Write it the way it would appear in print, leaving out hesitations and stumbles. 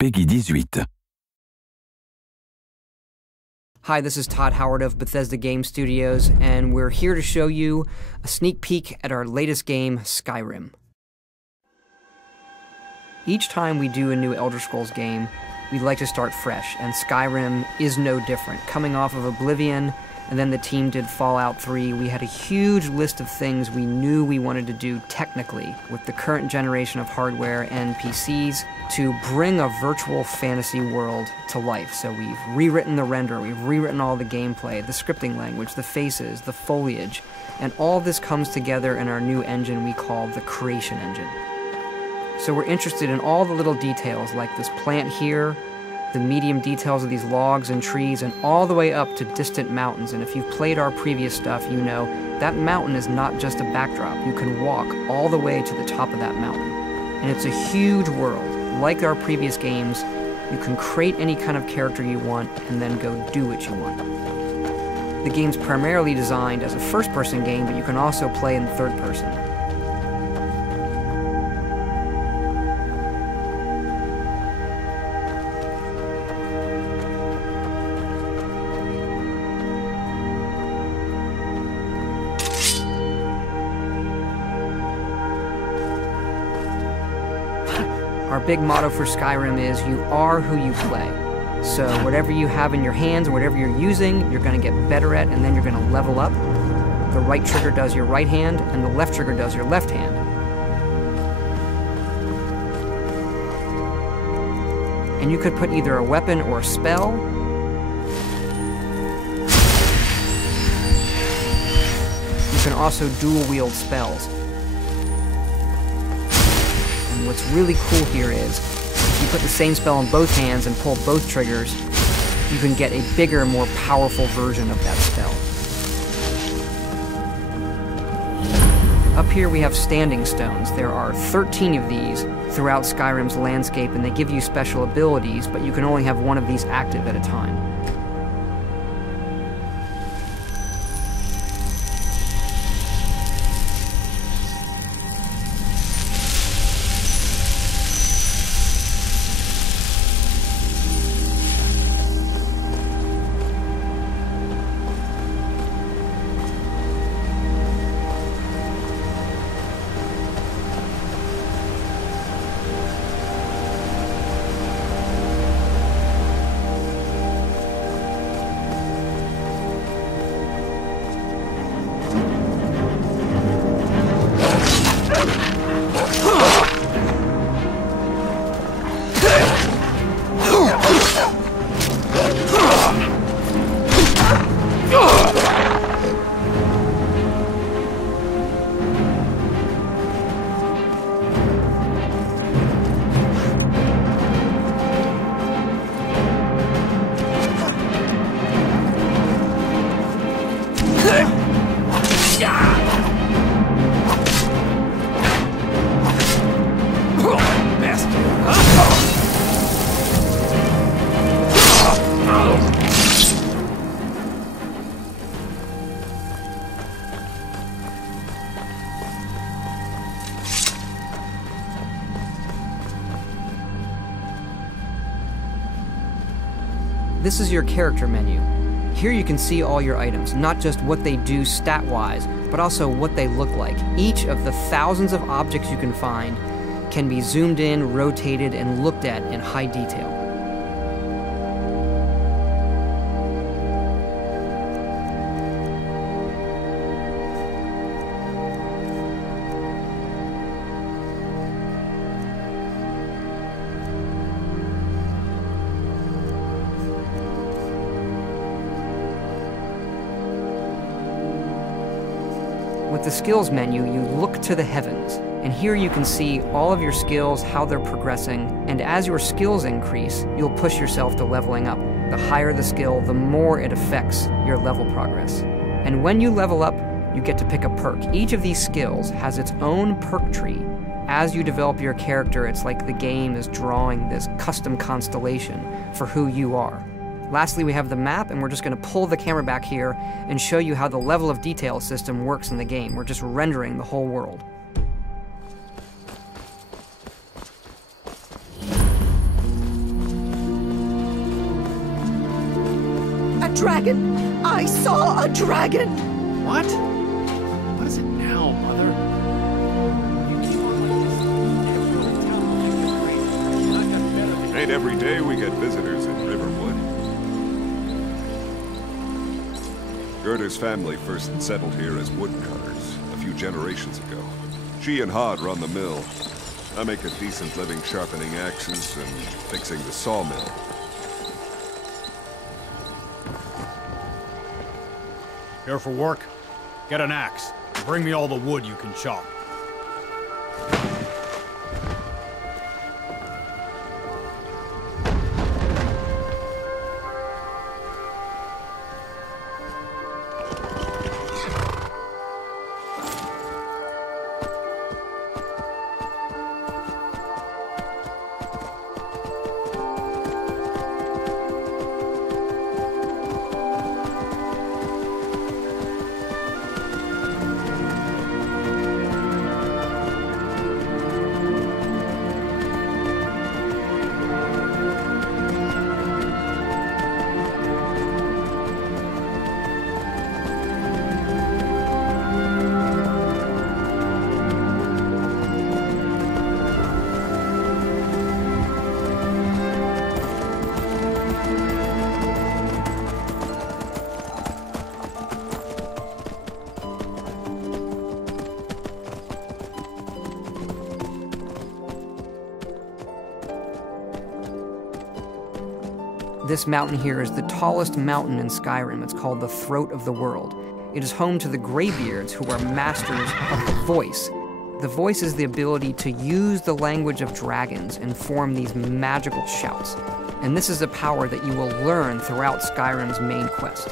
Peggy 18. Hi, this is Todd Howard of Bethesda Game Studios, and we're here to show you a sneak peek at our latest game, Skyrim. Each time we do a new Elder Scrolls game, we'd like to start fresh, and Skyrim is no different. Coming off of Oblivion, and then the team did Fallout 3, we had a huge list of things we knew we wanted to do technically with the current generation of hardware and PCs to bring a virtual fantasy world to life. So we've rewritten the render, we've rewritten all the gameplay, the scripting language, the faces, the foliage, and all this comes together in our new engine we call the Creation Engine. So we're interested in all the little details like this plant here, the medium details of these logs and trees, and all the way up to distant mountains. And if you've played our previous stuff, you know that mountain is not just a backdrop. You can walk all the way to the top of that mountain. And it's a huge world. Like our previous games, you can create any kind of character you want and then go do what you want. The game's primarily designed as a first-person game, but you can also play in third person. Our big motto for Skyrim is, you are who you play. So whatever you have in your hands, whatever you're using, you're going to get better at, and then you're going to level up. The right trigger does your right hand, and the left trigger does your left hand. And you could put either a weapon or a spell. You can also dual wield spells. What's really cool here is, if you put the same spell on both hands and pull both triggers, you can get a bigger, more powerful version of that spell. Up here we have standing stones. There are 13 of these throughout Skyrim's landscape, and they give you special abilities, but you can only have one of these active at a time. This is your character menu. Here you can see all your items, not just what they do stat-wise, but also what they look like. Each of the thousands of objects you can find can be zoomed in, rotated, and looked at in high detail. With the skills menu, you look to the heavens, and here you can see all of your skills, how they're progressing, and as your skills increase, you'll push yourself to leveling up. The higher the skill, the more it affects your level progress. And when you level up, you get to pick a perk. Each of these skills has its own perk tree. As you develop your character, it's like the game is drawing this custom constellation for who you are. Lastly, we have the map, and we're just going to pull the camera back here and show you how the level of detail system works in the game. We're just rendering the whole world. dragon! I saw a dragon! What? What is it now, Mother? Ain't every day we get visitors in Riverwood. Gerda's family first settled here as woodcutters a few generations ago. She and Hod run the mill. I make a decent living sharpening axes and fixing the sawmill. Here for work? Get an axe. Bring me all the wood you can chop. This mountain here is the tallest mountain in Skyrim. It's called the Throat of the World. It is home to the Greybeards, who are masters of the voice. The voice is the ability to use the language of dragons and form these magical shouts. And this is a power that you will learn throughout Skyrim's main quest.